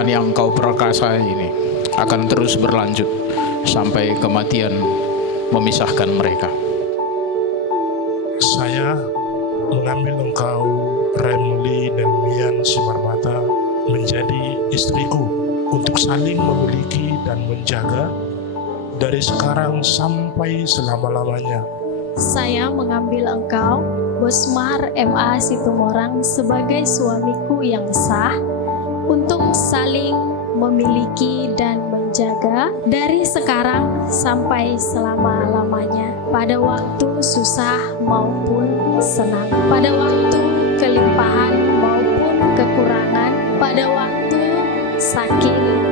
pernikahan yang kau perkasai ini akan terus berlanjut sampai kematian memisahkan mereka. Saya mengambil engkau, Remli dan Mian Simarmata, menjadi istriku untuk saling memiliki dan menjaga dari sekarang sampai selama-lamanya. Saya mengambil engkau, Bosmar M.A. Situmorang, sebagai suamiku yang sah untuk saling memiliki dan menjaga dari sekarang sampai selama-lamanya, pada waktu susah maupun senang, pada waktu kelimpahan maupun kekurangan, pada waktu sakit